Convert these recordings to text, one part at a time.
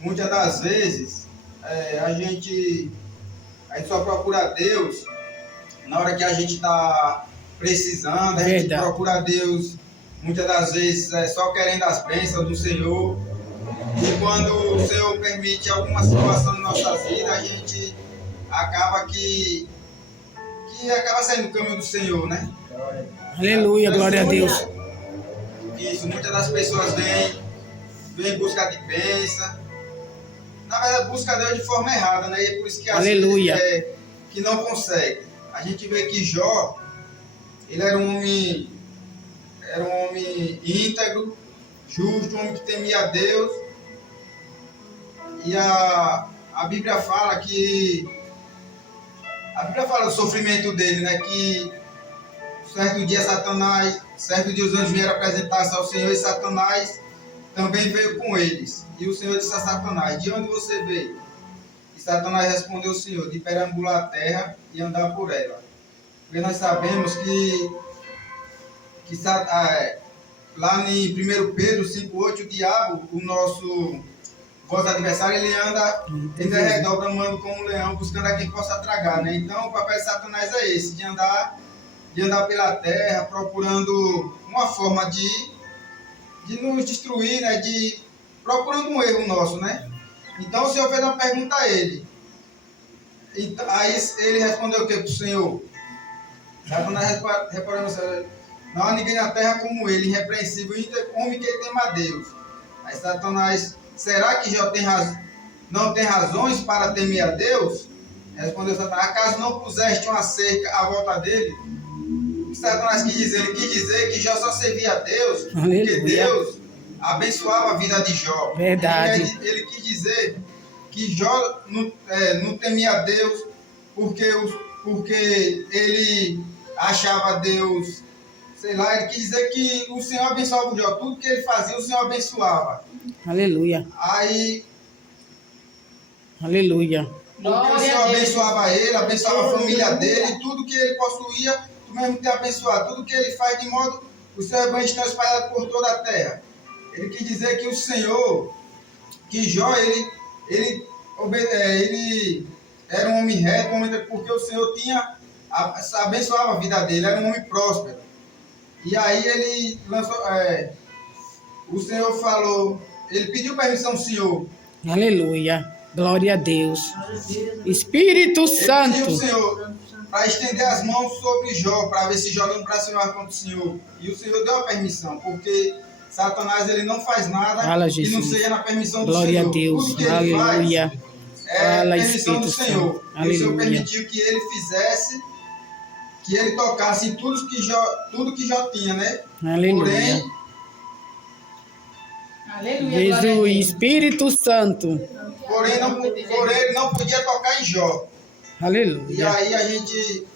muitas das vezes a gente só procura Deus na hora que a gente está precisando, a gente procura Deus muitas das vezes só querendo as bênçãos do Senhor. E quando o Senhor permite alguma situação na nossa vida, a gente acaba acaba saindo do caminho do Senhor, né? Aleluia, glória a Deus. Isso, muitas das pessoas vêm em busca de bênção. Na verdade, busca Deus de forma errada, né? E é por isso que às vezes que não consegue. A gente vê que Jó, ele era um homem íntegro, justo, um homem que temia a Deus. E a Bíblia fala do sofrimento dele, né? Que certo dia os anjos vieram apresentar-se ao Senhor e Satanás também veio com eles. E o Senhor disse a Satanás: de onde você veio? E Satanás respondeu ao Senhor: de perambular a terra e andar por ela. Porque nós sabemos que lá em 1 Pedro 5,8, o diabo, o nosso vosso adversário, ele anda em redor, bramando como um leão, buscando a quem possa tragar, né? Então o papel de Satanás é esse, de andar pela terra, procurando uma forma de nos destruir, né? Procurando um erro nosso, né? Então o Senhor fez uma pergunta a ele. Aí ele respondeu o que para o Senhor? Satanás respondeu: não há ninguém na terra como ele, irrepreensível, homem que tema a Deus. Aí Satanás: será que Jó não tem razões para temer a Deus? Respondeu Satanás: acaso não puseste uma cerca à volta dele? O que Satanás quis dizer? Ele quis dizer que Jó só servia a Deus, porque Deus abençoava a vida de Jó. Verdade. Ele quis dizer que Jó não temia a Deus porque ele achava Deus, sei lá, ele quis dizer que o Senhor abençoava o Jó. Tudo que ele fazia, o Senhor abençoava. Aleluia. Aleluia. Porque o Senhor abençoava ele, abençoava a família dele, tudo que ele possuía, tu mesmo tem abençoado. Tudo que ele faz de modo, o seu rebanho está espalhado por toda a terra. Ele quis dizer que o Senhor, que Jó, ele era um homem reto, porque o Senhor abençoava a vida dele, era um homem próspero. E aí ele lançou, o Senhor falou, ele pediu permissão ao Senhor. Aleluia, glória a Deus. Espírito Santo. Ele pediu ao Senhor para estender as mãos sobre Jó, para ver se Jó não blasfemava contra o Senhor. E o Senhor deu a permissão, porque Satanás ele não faz nada que não seja na permissão do glória Senhor. A Deus. Tudo que ele Aleluia. faz permissão do Senhor. E o Senhor permitiu que ele fizesse, que ele tocasse em tudo que Jó tinha, né? Aleluia. Jesus, Espírito Santo. Porém, ele não podia tocar em Jó. Aleluia. E aí a gente,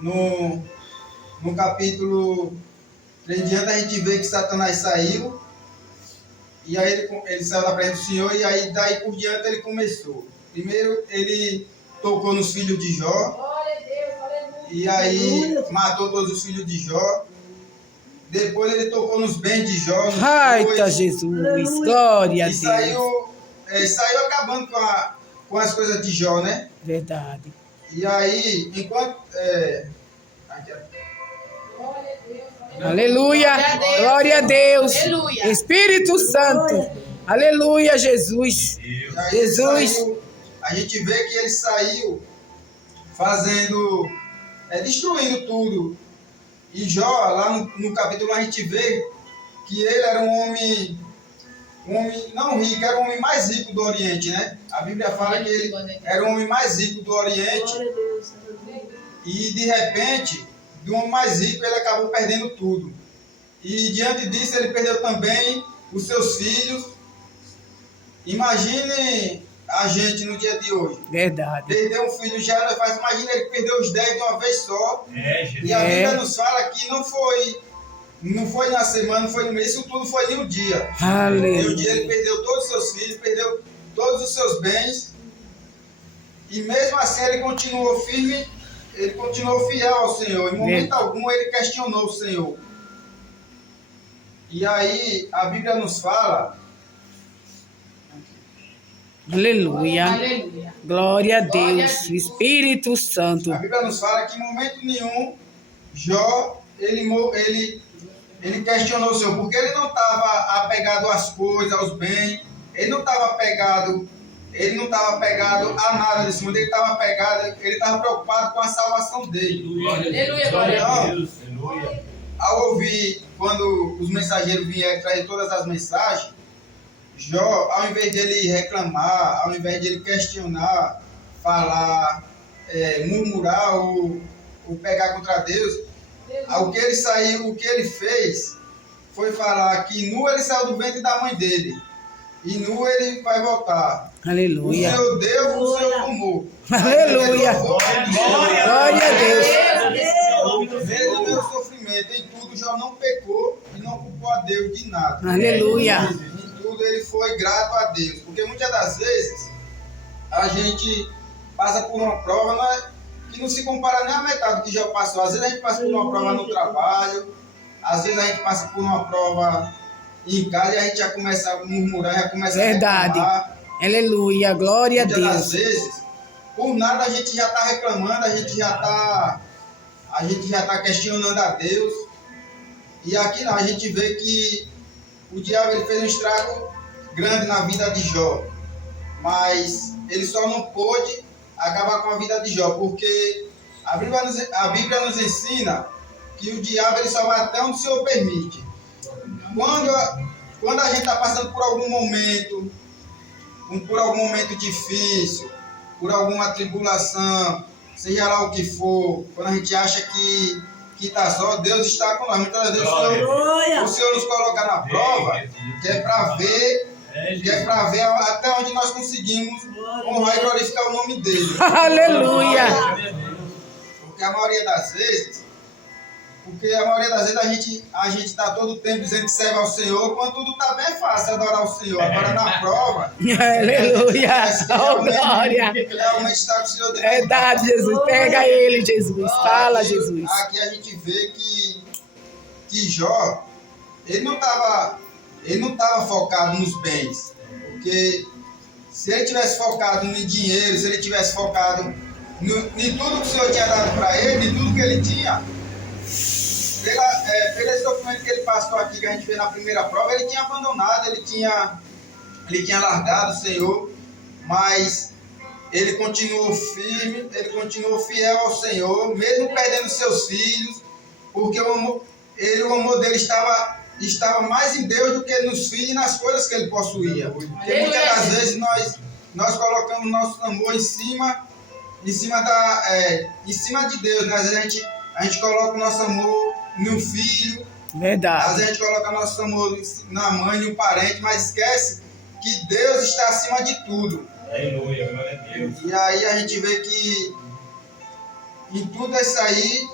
no capítulo 3 em diante, a gente vê que Satanás saiu. E aí ele saiu da presença do Senhor, e aí daí por diante ele começou. Primeiro ele tocou nos filhos de Jó. E aí matou todos os filhos de Jó. Depois ele tocou nos bens de Jó. Eita Jesus, glória a Deus. E saiu acabando com as coisas de Jó, né? Verdade. E aí, enquanto... Aleluia, glória a Deus. Aleluia. Espírito Santo. Aleluia, Jesus. Jesus. A gente vê que ele saiu fazendo, destruindo tudo. E Jó, lá no capítulo, a gente vê que ele era um homem não rico, era o homem mais rico do Oriente, né? A Bíblia fala que ele era o homem mais rico do Oriente. E de repente, do homem mais rico, ele acabou perdendo tudo. E diante disso, ele perdeu também os seus filhos. Imagine a gente no dia de hoje. Verdade. Perdeu um filho já, imagina ele perdeu os 10 de uma vez só. E a Bíblia nos fala que não foi na semana, não foi no mês, isso tudo foi em um dia. Aleluia. Em um dia ele perdeu todos os seus filhos, perdeu todos os seus bens. E mesmo assim ele continuou firme, ele continuou fiel ao Senhor. Em momento algum ele questionou o Senhor. E aí a Bíblia nos fala Aleluia. Aleluia. Glória a Deus. Espírito Santo. A Bíblia nos fala que em momento nenhum Jó ele questionou o Senhor, porque ele não estava apegado às coisas, aos bens, ele não estava apegado a nada desse mundo, ele estava preocupado com a salvação dele. Aleluia, glória a Deus. Ao ouvir, quando os mensageiros vieram trazer todas as mensagens, Jó, ao invés dele reclamar, ao invés dele questionar, falar, murmurar ou pegar contra Deus, o que ele fez foi falar que nu ele saiu do ventre da mãe dele e nu ele vai voltar. Aleluia. O Senhor deu, o Senhor tomou. Aleluia. Glória a Deus. Mesmo no meu sofrimento, em tudo, Jó não pecou e não culpou a Deus de nada. Aleluia. Em tudo ele foi grato a Deus, porque muitas das vezes a gente passa por uma prova que não se compara nem a metade do que Jó passou. Às vezes a gente passa por uma prova no trabalho, às vezes a gente passa por uma prova em casa e a gente já começa a murmurar, já começa Verdade. a reclamar. Aleluia. Glória a Muitas das Deus. vezes, por nada a gente já está reclamando, a gente já está questionando a Deus. E aqui não, a gente vê que o diabo ele fez um estrago grande na vida de Jó. Mas ele só não pôde acabar com a vida de Jó, porque a Bíblia nos ensina que o diabo ele só vai até onde o Senhor permite. Quando a gente está passando por algum momento difícil, por alguma tribulação, seja lá o que for, quando a gente acha que está só, Deus está com nós. Muitas vezes o Senhor nos coloca na prova, que é para ver até onde nós conseguimos honrar e glorificar o nome dele. Aleluia. Porque a maioria das vezes a gente está todo o tempo dizendo que serve ao Senhor, quando tudo está bem fácil adorar o Senhor. Agora na prova, Aleluia. Oh, glória. realmente está com o Senhor. Verdade, Jesus. Pega ele, Jesus. Fala, Jesus. Aqui a gente vê que Jó, ele não estava focado nos bens. Porque se ele tivesse focado no dinheiro, se ele tivesse focado em tudo que o Senhor tinha dado para ele, em tudo que ele tinha, pelo esse sofrimento que ele passou aqui, que a gente vê na primeira prova, ele tinha abandonado, ele tinha largado o Senhor, mas ele continuou firme, ele continuou fiel ao Senhor, mesmo perdendo seus filhos, porque o amor dele estava mais em Deus do que nos filhos e nas coisas que ele possuía. Porque muitas das vezes nós colocamos nosso amor em cima de Deus, né? Às vezes a gente coloca o nosso amor no filho, Verdade. às vezes a gente coloca nosso amor na mãe, no parente, mas esquece que Deus está acima de tudo. Aleluia, glória a Deus. E aí a gente vê que em tudo isso aí,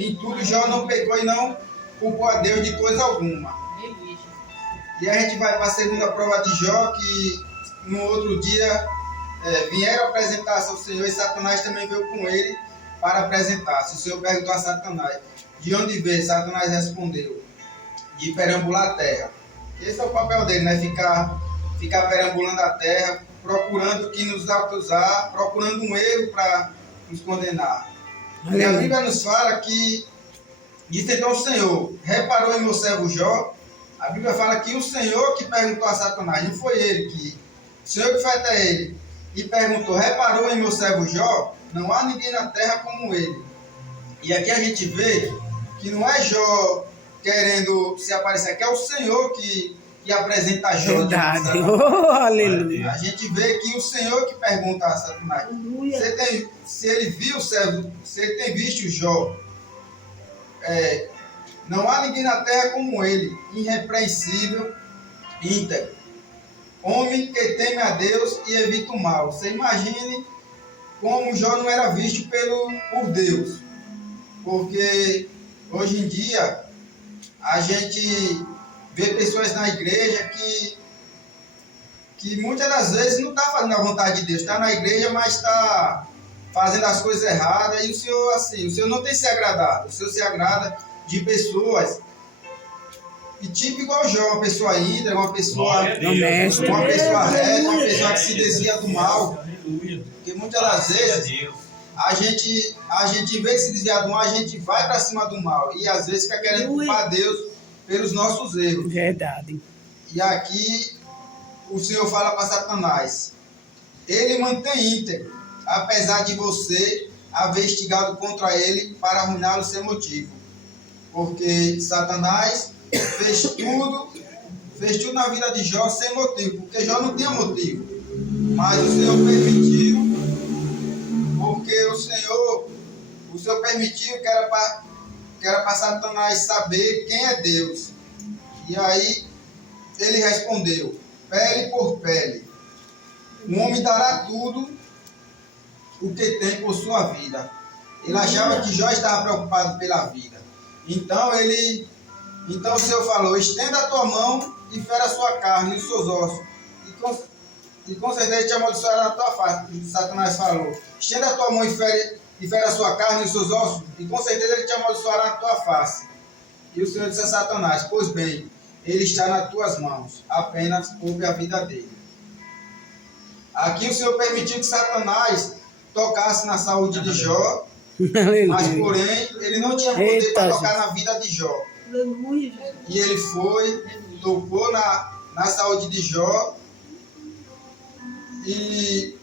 em tudo Jó não pecou e não culpou a Deus de coisa alguma. E a gente vai para a segunda prova de Jó, que no outro dia vieram apresentar-se ao Senhor e Satanás também veio com ele para apresentar-se. O Senhor perguntou a Satanás, de onde veio? Satanás respondeu, de perambular a terra. Esse é o papel dele, né? Ficar perambulando a terra, procurando o que nos acusar, procurando um erro para nos condenar. E a Bíblia nos fala que, disse então o Senhor, reparou em meu servo Jó. A Bíblia fala que o Senhor que perguntou a Satanás, não foi ele o Senhor que foi até ele e perguntou, reparou em meu servo Jó? Não há ninguém na terra como ele. E aqui a gente vê que não é Jó querendo se aparecer, que é o Senhor que apresenta Jó. Verdade. Oh, aleluia. A gente vê que o Senhor que pergunta a Satanás, se ele tem visto Jó, não há ninguém na terra como ele, irrepreensível, íntegro, homem que teme a Deus e evita o mal. Você imagine como Jó não era visto por Deus, porque hoje em dia a gente vê pessoas na igreja que muitas das vezes não está fazendo a vontade de Deus, está na igreja, mas está fazendo as coisas erradas, e o Senhor não tem se agradado. O Senhor se agrada de pessoas E tipo igual Jó, uma pessoa íntegra, uma pessoa Glória a Deus. Honesto. uma pessoa reta, uma pessoa que se desvia do mal. Aleluia. Porque muitas das Glória a vezes Deus. a gente, em vez de se desviar do mal, a gente vai para cima do mal. E às vezes fica querendo culpar Deus pelos nossos erros. Verdade. E aqui o Senhor fala para Satanás: ele mantém íntegro, apesar de você haver instigado contra ele para arruiná-lo sem motivo. Porque Satanás fez tudo na vida de Jó sem motivo, porque Jó não tinha motivo. Mas o Senhor permitiu, porque o Senhor permitiu que era para Satanás saber quem é Deus. E aí ele respondeu: pele por pele. O homem dará tudo o que tem por sua vida. Ele achava que Jó estava preocupado pela vida. Então o Senhor falou: estenda a tua mão e fere a sua carne e os seus ossos. E com certeza te amaldiçoará na tua face. Satanás falou: estenda a tua mão e fere a sua carne e os seus ossos. E com certeza ele te amaldiçoará na tua face. E o Senhor disse a Satanás: pois bem, ele está nas tuas mãos, apenas poupe a vida dele. Aqui o Senhor permitiu que Satanás tocasse na saúde de Jó, mas porém ele não tinha poder para tocar na vida de Jó. E ele foi, tocou na saúde de Jó, e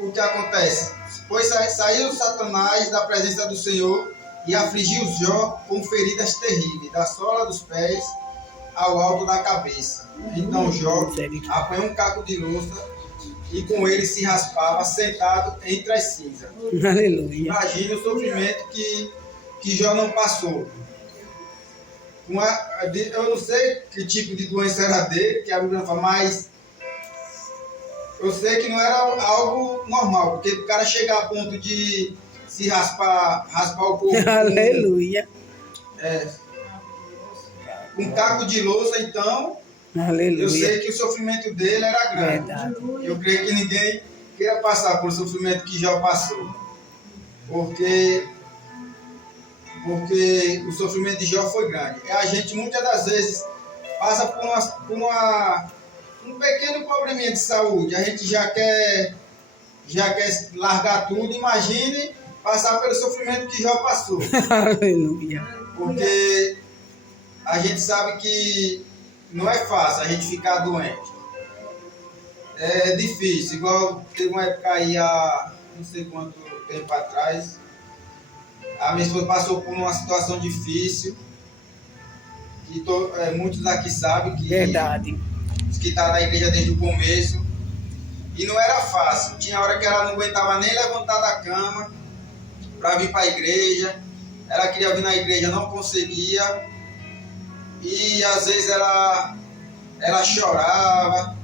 o que acontece? Pois saiu Satanás da presença do Senhor e afligiu Jó com feridas terríveis, da sola dos pés ao alto da cabeça. Então Jó apanhou um caco de louça e com ele se raspava, sentado entre as cinzas. Aleluia. Imagine o sofrimento que Jó não passou. Eu não sei que tipo de doença era dele, que a Bíblia não fala, mas eu sei que não era algo normal, porque o cara chegar a ponto de se raspar o corpo Aleluia. Com um caco de louça, então, Aleluia. eu sei que o sofrimento dele era grande. Verdade. Eu creio que ninguém queira passar por sofrimento que Jó passou. Porque o sofrimento de Jó foi grande. E a gente muitas das vezes passa por um pequeno probleminha de saúde. A gente já quer largar tudo. Imagine passar pelo sofrimento que Jó passou. Aleluia. Porque a gente sabe que não é fácil a gente ficar doente. É difícil. Igual teve uma época aí há não sei quanto tempo atrás, a minha esposa passou por uma situação difícil, que muitos aqui sabem, que Verdade. os que estão na igreja desde o começo, e não era fácil. Tinha hora que ela não aguentava nem levantar da cama para vir para a igreja. Ela queria vir na igreja, não conseguia, e às vezes ela chorava,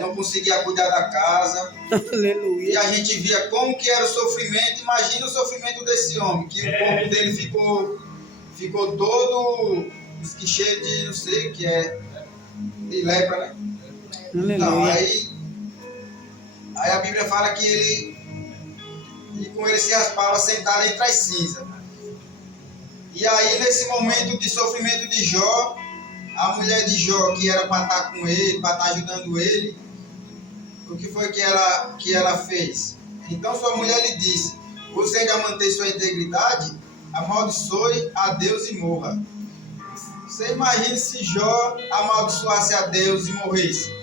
não conseguia cuidar da casa. Aleluia. E a gente via como que era o sofrimento. Imagina o sofrimento desse homem, que o corpo dele ficou todo cheio de, não sei o que é, de lepra, né? Então, aí a Bíblia fala que com ele se raspava sentado entre as cinzas. E aí, nesse momento de sofrimento de Jó, a mulher de Jó, que era para estar com ele, para estar ajudando ele, o que foi que ela fez? Então sua mulher lhe disse: você ainda mantém sua integridade? Amaldiçoe a Deus e morra. Você imagina se Jó amaldiçoasse a Deus e morresse?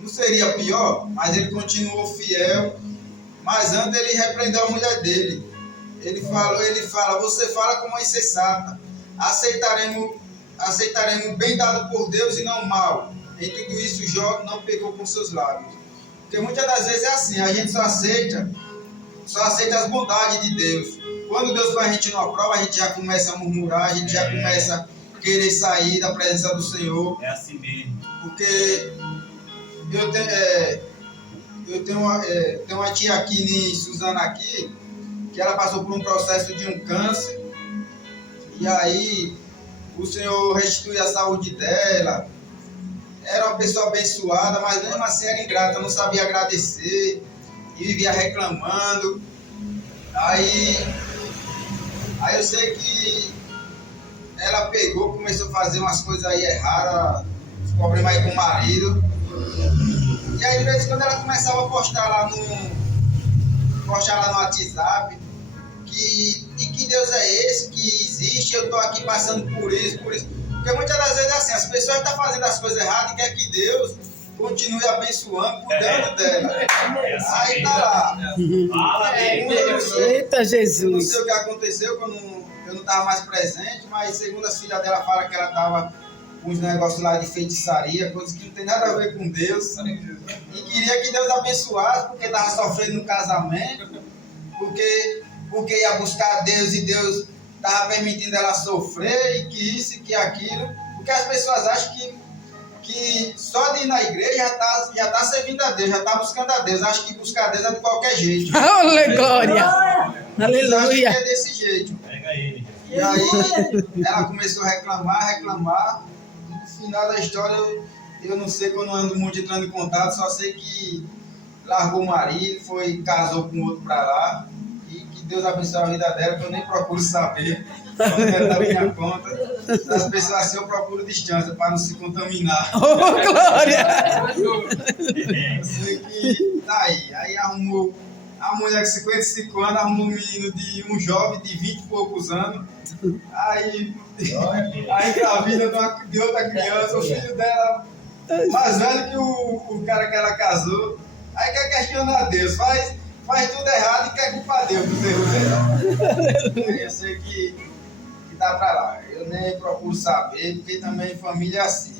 Não seria pior? Mas ele continuou fiel. Mas antes ele repreendeu a mulher dele. Ele fala: você fala como insensata. Aceitaremos o bem dado por Deus e não o mal. Em tudo isso Jó não pecou com seus lábios. Porque muitas das vezes é assim, a gente só aceita as bondades de Deus. Quando Deus põe a gente numa prova, a gente já começa a murmurar, a gente já começa a querer sair da presença do Senhor. É assim mesmo. Porque eu tenho uma tia aqui, Suzana aqui, que ela passou por um processo de um câncer. E aí o Senhor restituiu a saúde dela. Era uma pessoa abençoada, mas mesmo assim era ingrata, não sabia agradecer e vivia reclamando. Aí eu sei que ela pegou, começou a fazer umas coisas aí erradas, problema aí com o marido. E aí, de vez em quando, ela começava a postar lá no WhatsApp que Deus é esse, que existe, eu tô aqui passando por isso. Porque muitas das vezes é assim, as pessoas estão fazendo as coisas erradas e quer que Deus continue abençoando, cuidando dela. Aí tá lá. Eita, Eu não Jesus. sei o que aconteceu, que eu não estava mais presente, mas segundo as filhas dela fala que ela estava com uns negócios lá de feitiçaria, coisas que não tem nada a ver com Deus. E queria que Deus abençoasse, porque estava sofrendo no casamento, porque ia buscar Deus e Deus estava permitindo ela sofrer, e que isso e que aquilo. Porque as pessoas acham que só de ir na igreja já tá servindo a Deus, já está buscando a Deus. Acho que buscar a Deus é de qualquer jeito. Aleluia. Eles acham que Aleluia. é desse jeito. Pega ele. E aí ela começou a reclamar. No final da história, eu não sei, quando eu ando muito entrando em contato, só sei que largou o marido, casou com outro pra lá. E que Deus abençoe a vida dela, que eu nem procuro saber. Quando é da minha conta, as pessoas assim eu procuro distância para não se contaminar. Oh, glória. Eu sei que tá aí. Aí arrumou a mulher de 55 anos, arrumou um menino um jovem de 20 e poucos anos. Aí engravida de outra criança, o filho dela mais velho que o cara que ela casou. Aí quer questionar Deus, faz tudo errado e quer culpar Deus dos erros dela. Aí eu sei que dá pra lá. Eu nem procuro saber, porque também família é assim.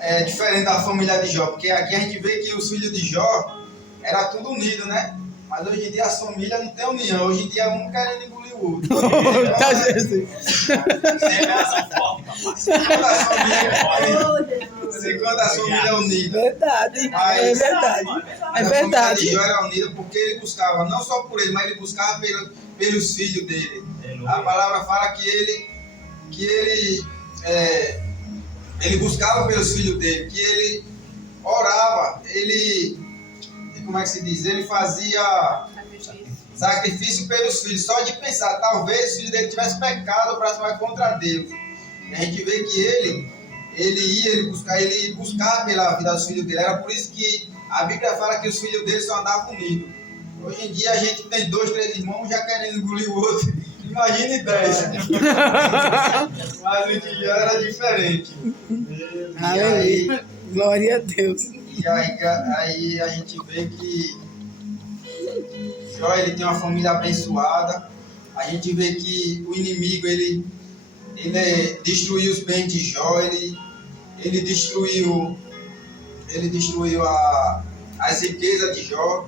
É diferente da família de Jó, porque aqui a gente vê que os filhos de Jó era tudo unido, né? Mas hoje em dia as famílias não têm união. Hoje em dia um querendo engolir o outro. Tá, Jesus. Segundo a família unida. Verdade. Mas É verdade. É a família de verdade. Jó era unida porque ele buscava, não só por ele, mas ele buscava pelos filhos dele. A palavra fala que ele buscava pelos filhos dele, que ele orava, como é que se diz? Ele fazia sacrifício pelos filhos, só de pensar, talvez o filho dele tivesse pecado para se contra Deus. E a gente vê que ele buscava pela vida dos filhos dele. Era por isso que a Bíblia fala que os filhos dele só andavam unidos. Hoje em dia a gente tem 2, 3 irmãos já querendo engolir o outro. Imagine 10. Mas o dia era diferente. Aleluia. Glória a Deus. E aí a gente vê que Jó, ele tem uma família abençoada. A gente vê que o inimigo, ele destruiu os bens de Jó, ele destruiu as riquezas de Jó,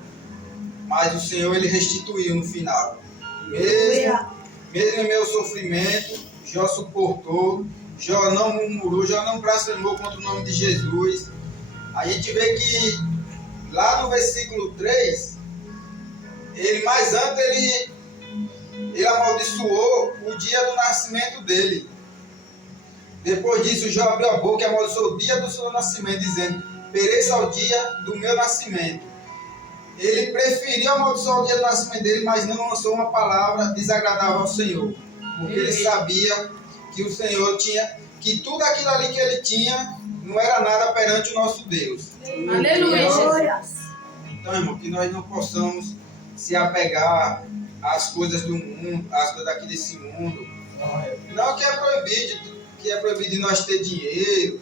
mas o Senhor, ele restituiu no final. Mesmo em meu sofrimento, Jó suportou, Jó não murmurou, Jó não blasfemou contra o nome de Jesus. A gente vê que lá no versículo 3, ele amaldiçoou o dia do nascimento dele. Depois disso, Jó abriu a boca e amaldiçoou o dia do seu nascimento, dizendo: pereça ao dia do meu nascimento. Ele preferiu amaldiçoar o dia do nascimento dele, mas não lançou uma palavra desagradável ao Senhor. Porque ele sabia que o Senhor que tudo aquilo ali que ele tinha não era nada perante o nosso Deus. Aleluia. Então, irmão, que nós não possamos se apegar às coisas do mundo, às coisas aqui desse mundo. Não que é proibido de nós ter dinheiro,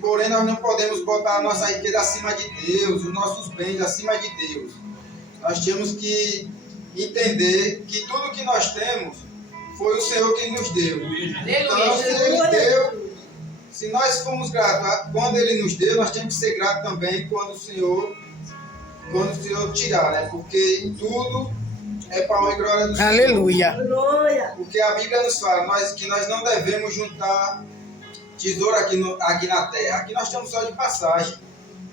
porém nós não podemos botar a nossa riqueza acima de Deus, os nossos bens acima de Deus. Nós temos que entender que tudo que nós temos foi o Senhor quem nos deu. Então, se Ele deu, se nós formos gratos quando Ele nos deu, nós temos que ser gratos também quando o Senhor tirar, né? Porque tudo é para a honra e glória do Senhor. Aleluia. Porque a Bíblia nos fala que nós não devemos juntar tesouro aqui na terra. Aqui nós estamos só de passagem.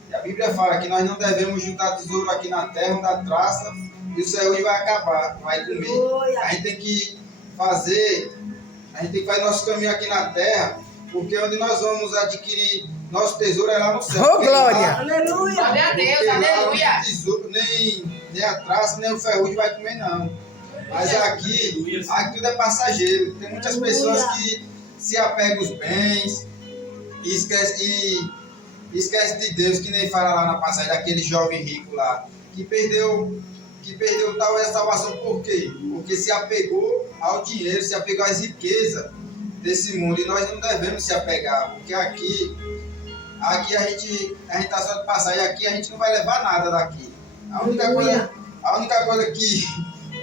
E a Bíblia fala que nós não devemos juntar tesouro aqui na terra, onde a traça e o ferrugem vai acabar, vai comer. A gente tem que fazer nosso caminho aqui na terra, porque onde nós vamos adquirir nosso tesouro é lá no céu. Oh, glória! Aleluia! Glória a Deus, aleluia! Nem a traça, nem o ferrugem vai comer, não. Mas aqui tudo é passageiro. Tem muitas pessoas que se apegam aos bens e esquece de Deus, que nem fala lá na passagem daquele jovem rico lá, que perdeu tal salvação. Por quê? Porque se apegou ao dinheiro, se apegou às riquezas desse mundo. E nós não devemos se apegar, porque aqui a gente está só de passagem, aqui a gente não vai levar nada daqui. A única coisa que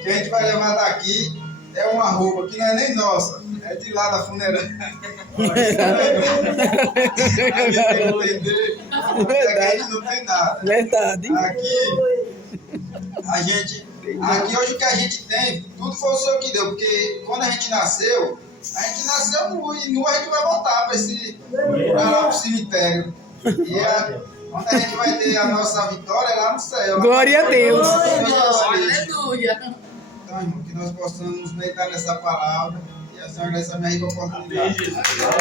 a gente vai levar daqui é uma roupa que não é nem nossa, é de lá da funerária. A gente tem que entender, porque aqui a gente não tem nada. Verdade. Aqui hoje o que a gente tem, tudo foi o Senhor que deu, porque quando a gente nasceu nu, e nu a gente vai voltar para lá pro cemitério. E onde a gente vai ter a nossa vitória é lá no céu. Glória a Deus. Aleluia. Então, irmão, que nós possamos meditar nessa palavra e a Senhora essa minha rica oportunidade. Amém, Jesus.